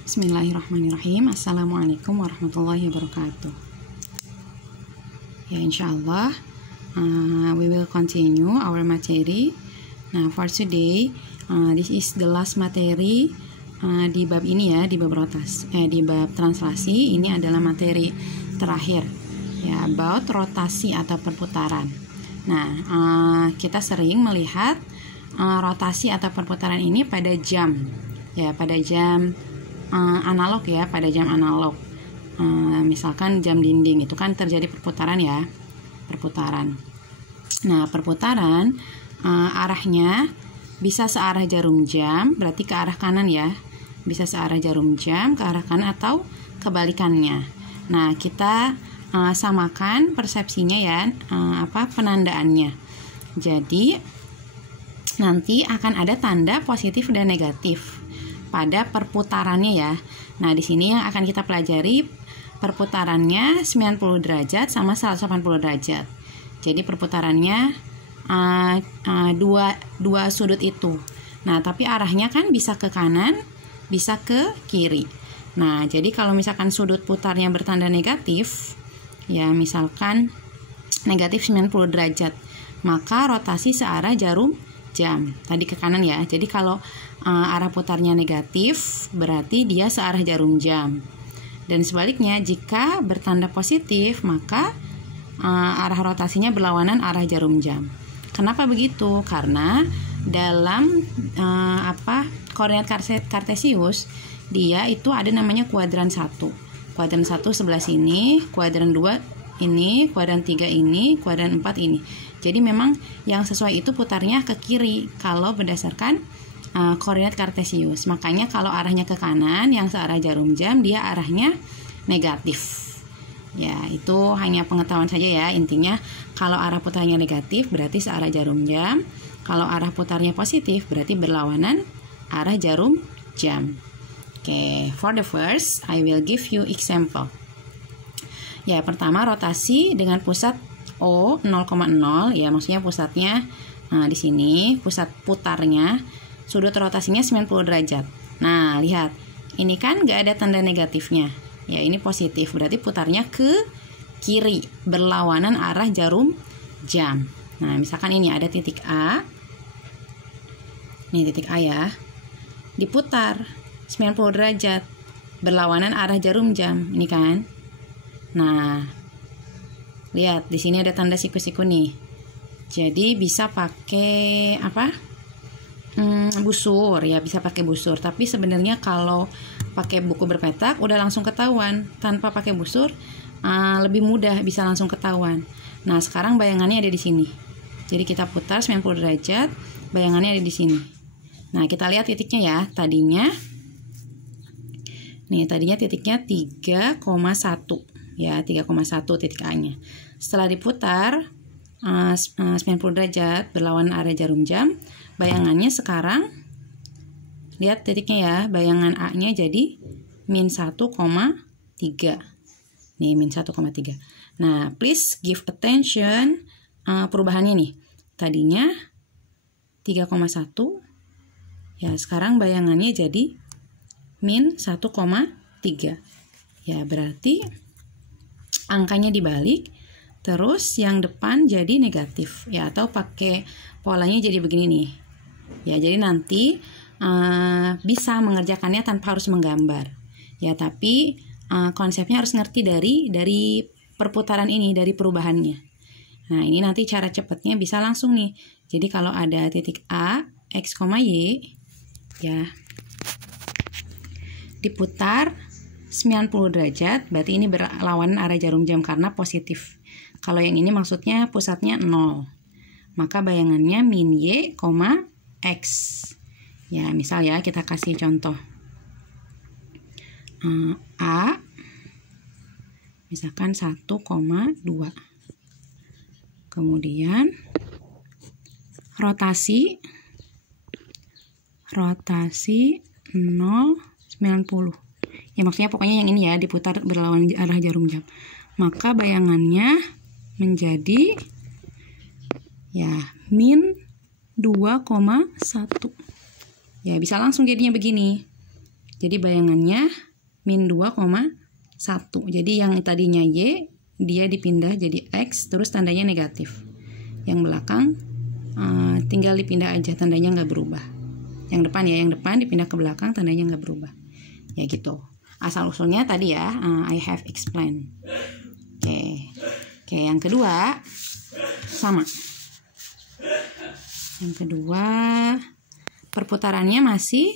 Bismillahirrahmanirrahim. Assalamualaikum warahmatullahi wabarakatuh. Ya, insyaallah we will continue our material. Nah, for today this is the last materi di bab ini ya, di bab di bab translasi. Ini adalah materi terakhir ya, about rotasi atau perputaran. Nah, kita sering melihat rotasi atau perputaran ini pada jam ya, pada jam analog ya, pada jam analog. Misalkan jam dinding itu kan terjadi perputaran ya, perputaran. Nah, perputaran arahnya bisa searah jarum jam, berarti ke arah kanan ya. Bisa searah jarum jam ke arah kanan atau kebalikannya. Nah, kita samakan persepsinya ya, penandaannya. Jadi nanti akan ada tanda positif dan negatif pada perputarannya ya. Nah, di sini yang akan kita pelajari perputarannya 90 derajat sama 180 derajat. Jadi perputarannya dua sudut itu. Nah, tapi arahnya kan bisa ke kanan, bisa ke kiri. Nah, jadi kalau misalkan sudut putarnya bertanda negatif, ya misalkan negatif 90 derajat, maka rotasi searah jarum jam. Tadi ke kanan ya. Jadi kalau arah putarnya negatif, berarti dia searah jarum jam. Dan sebaliknya, jika bertanda positif, maka arah rotasinya berlawanan arah jarum jam. Kenapa begitu? Karena dalam koordinat kartesius, dia itu ada namanya kuadran 1. Kuadran 1 sebelah sini, kuadran 2 ini, kuadran 3 ini, kuadran 4 ini. Jadi memang yang sesuai itu putarnya ke kiri kalau berdasarkan koordinat kartesius. Makanya kalau arahnya ke kanan, yang searah jarum jam, dia arahnya negatif. Ya, itu hanya pengetahuan saja ya. Intinya kalau arah putarnya negatif berarti searah jarum jam. Kalau arah putarnya positif berarti berlawanan arah jarum jam. Oke, for the first I will give you example. Ya, pertama rotasi dengan pusat O 0,0 ya, maksudnya pusatnya di sini, pusat putarnya, sudut rotasinya 90 derajat. Nah, lihat. Ini kan nggak ada tanda negatifnya. Ya, ini positif, berarti putarnya ke kiri, berlawanan arah jarum jam. Nah, misalkan ini ada titik A. Ini titik A ya. Diputar 90 derajat, berlawanan arah jarum jam. Ini kan. Nah, lihat di sini ada tanda siku-siku nih. Jadi bisa pakai busur ya, bisa pakai busur. Tapi sebenarnya kalau pakai buku berpetak udah langsung ketahuan. Tanpa pakai busur lebih mudah, bisa langsung ketahuan. Nah, sekarang bayangannya ada di sini. Jadi kita putar 90 derajat, bayangannya ada di sini. Nah, kita lihat titiknya ya. Tadinya titiknya 3,1 ya, 3,1 titik A-nya. Setelah diputar 90 derajat berlawanan arah jarum jam, bayangannya sekarang lihat titiknya ya, bayangan A-nya jadi min 1,3. Nih, min 1,3. Nah, please give attention perubahannya nih. Tadinya 3,1 ya, sekarang bayangannya jadi min 1,3. Ya, berarti angkanya dibalik, terus yang depan jadi negatif ya, atau pakai polanya jadi begini nih. Ya, jadi nanti bisa mengerjakannya tanpa harus menggambar. Ya, tapi konsepnya harus ngerti dari perputaran ini, dari perubahannya. Nah, ini nanti cara cepatnya bisa langsung nih. Jadi kalau ada titik A, X, Y ya, diputar 90 derajat, berarti ini berlawanan arah jarum jam karena positif. Kalau yang ini maksudnya pusatnya 0. Maka bayangannya min Y, X. Ya, misal ya, kita kasih contoh. A misalkan 1,2. Kemudian rotasi 0,90. Ya, maksudnya pokoknya yang ini ya, diputar berlawanan arah jarum jam. Maka bayangannya menjadi ya min 2,1. Ya, bisa langsung jadinya begini. Jadi bayangannya min 2,1. Jadi yang tadinya Y, dia dipindah jadi X, terus tandanya negatif. Yang belakang tinggal dipindah aja, tandanya nggak berubah. Yang depan ya, yang depan dipindah ke belakang, tandanya nggak berubah. Ya gitu. Asal-usulnya tadi ya, I have explained. Oke, yang kedua sama. Yang kedua, perputarannya masih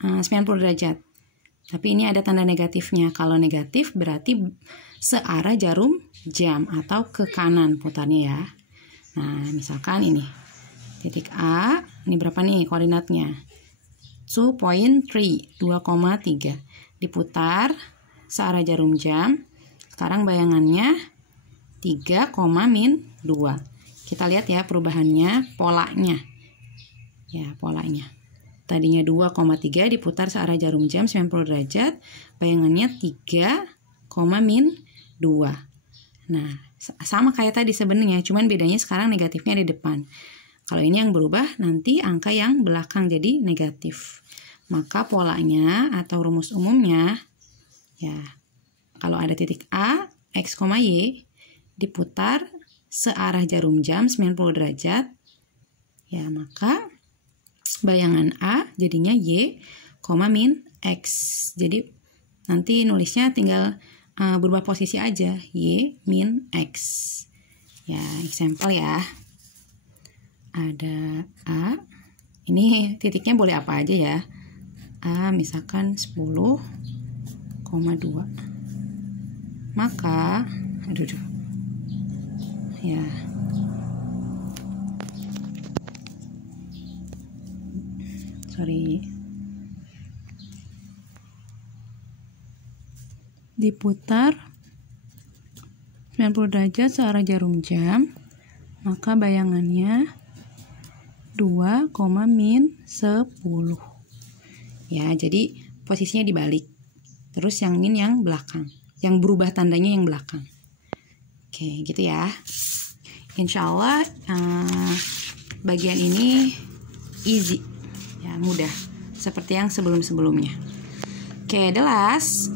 90 derajat. Tapi ini ada tanda negatifnya. Kalau negatif berarti searah jarum jam atau ke kanan putarnya ya. Nah, misalkan ini. Titik A, ini berapa nih koordinatnya? 2.3, 2,3. Diputar searah jarum jam. Sekarang bayangannya 3,-2. Kita lihat ya perubahannya, polanya. Ya, polanya. Tadinya 2,3 diputar searah jarum jam 90 derajat, bayangannya 3,-2. Nah, sama kayak tadi sebenarnya, cuman bedanya sekarang negatifnya di depan. Kalau ini yang berubah, nanti angka yang belakang jadi negatif. Maka polanya atau rumus umumnya, ya, kalau ada titik A, X, Y, diputar searah jarum jam 90 derajat, ya maka bayangan A jadinya Y, min X. Jadi nanti nulisnya tinggal berubah posisi aja, Y min X. Ya, example ya. Ada A, ini titiknya boleh apa aja ya. A misalkan 10,2. Maka, ya, diputar 90 derajat searah jarum jam, maka bayangannya 2,-10. Ya, jadi posisinya dibalik. Terus yang min yang belakang. Yang berubah tandanya yang belakang. Oke, gitu ya. Insya Allah bagian ini easy. Ya, mudah. Seperti yang sebelum-sebelumnya. Oke, the last.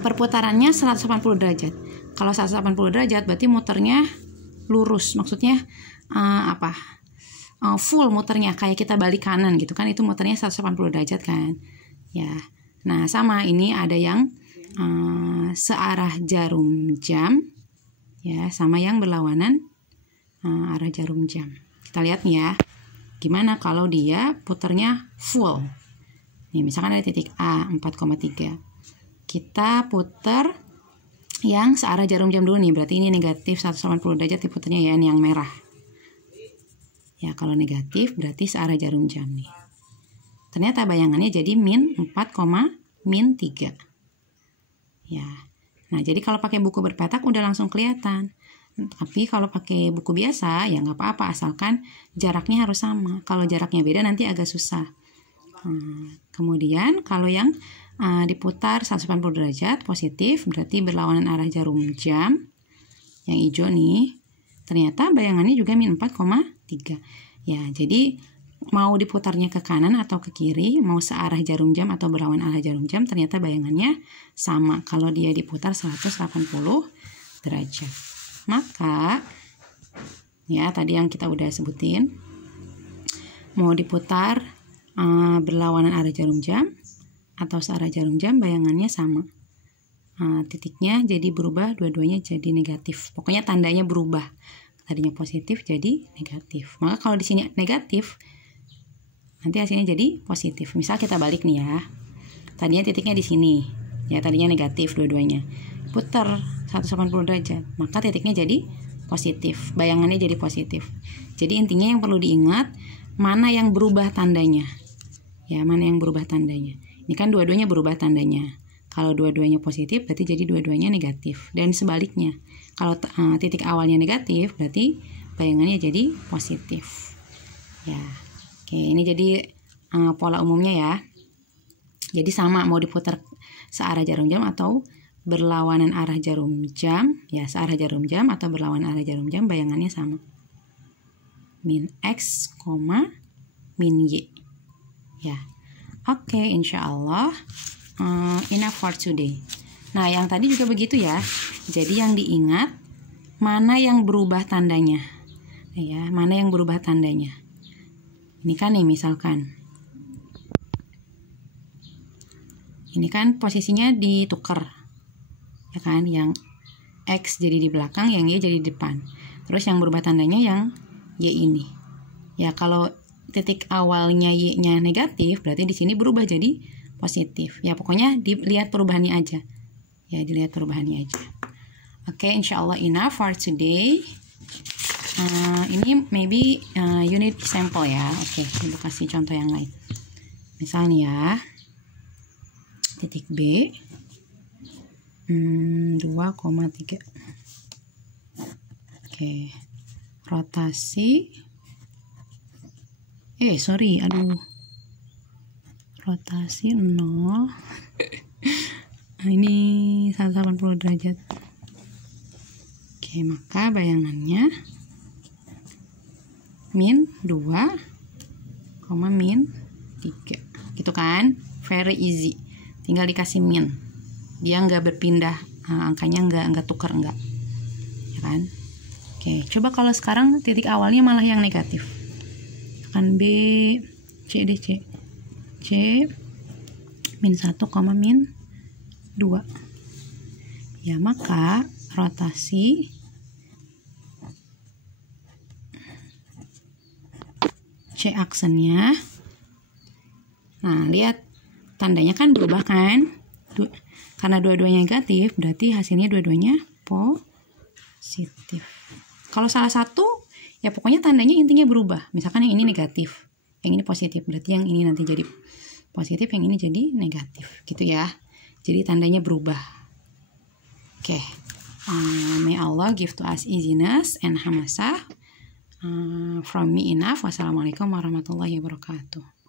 Perputarannya 180 derajat. Kalau 180 derajat berarti muternya lurus. Maksudnya full muternya, kayak kita balik kanan gitu kan, itu muternya 180 derajat kan ya. Nah, sama ini ada yang searah jarum jam ya, sama yang berlawanan arah jarum jam. Kita lihat nih ya, gimana kalau dia puternya full. Nih, misalkan ada titik A 4,3, kita puter yang searah jarum jam dulu nih, berarti ini negatif 180 derajat diputernya ya, ini yang merah. Ya, kalau negatif berarti searah jarum jam nih. Ternyata bayangannya jadi min 4,-3. Ya. Nah, jadi kalau pakai buku berpetak udah langsung kelihatan. Tapi kalau pakai buku biasa ya nggak apa-apa, asalkan jaraknya harus sama. Kalau jaraknya beda nanti agak susah. Kemudian kalau yang diputar 180 derajat positif berarti berlawanan arah jarum jam. Yang hijau nih. Ternyata bayangannya juga min 4,3. Ya, jadi mau diputarnya ke kanan atau ke kiri, mau searah jarum jam atau berlawan arah jarum jam, ternyata bayangannya sama kalau dia diputar 180 derajat. Maka, ya tadi yang kita udah sebutin, mau diputar berlawanan arah jarum jam atau searah jarum jam, bayangannya sama. Titiknya jadi berubah, dua-duanya jadi negatif. Pokoknya tandanya berubah. Tadinya positif jadi negatif. Maka kalau di sini negatif, nanti hasilnya jadi positif. Misal kita balik nih ya. Tadinya titiknya di sini. Ya, tadinya negatif dua-duanya. Putar 180 derajat. Maka titiknya jadi positif. Bayangannya jadi positif. Jadi intinya yang perlu diingat, mana yang berubah tandanya. Ya, mana yang berubah tandanya. Ini kan dua-duanya berubah tandanya. Kalau dua-duanya positif, berarti jadi dua-duanya negatif. Dan sebaliknya, kalau titik awalnya negatif, berarti bayangannya jadi positif. Ya, oke, ini jadi pola umumnya ya. Jadi sama, mau diputar searah jarum jam atau berlawanan arah jarum jam, ya searah jarum jam atau berlawanan arah jarum jam, bayangannya sama. Min X, min Y. Ya. Oke, insya Allah enough for today. Nah, yang tadi juga begitu ya. Jadi yang diingat mana yang berubah tandanya. Ya, mana yang berubah tandanya. Ini kan nih misalkan. Ini kan posisinya ditukar. Ya kan, yang X jadi di belakang, yang Y jadi di depan. Terus yang berubah tandanya yang Y ini. Ya, kalau titik awalnya Y-nya negatif, berarti di sini berubah jadi positif. Ya, pokoknya dilihat perubahannya aja. Ya, dilihat perubahannya aja. Oke, insya Allah enough for today. Ini maybe you need example ya. Oke, ibu kasih contoh yang lain. Misalnya titik B 2,3. Oke, rotasi rotasi 0. Ini 180 derajat. Oke, maka bayangannya min 2, min 3. Gitu kan? Very easy. Tinggal dikasih min. Dia nggak berpindah, angkanya nggak tukar, nggak. Ya kan? Oke, coba kalau sekarang titik awalnya malah yang negatif. Kan B, C deh, C min 1, min 2. Ya, maka rotasi C aksennya. Nah, lihat tandanya kan berubah kan? Karena dua-duanya negatif, berarti hasilnya dua-duanya positif. Kalau salah satu, ya pokoknya tandanya intinya berubah. Misalkan yang ini negatif, yang ini positif, berarti yang ini nanti jadi positif, yang ini jadi negatif, gitu ya. Jadi tandanya berubah. Oke, may Allah give to us easiness and hamasah. From me enough. Wassalamualaikum warahmatullahi wabarakatuh.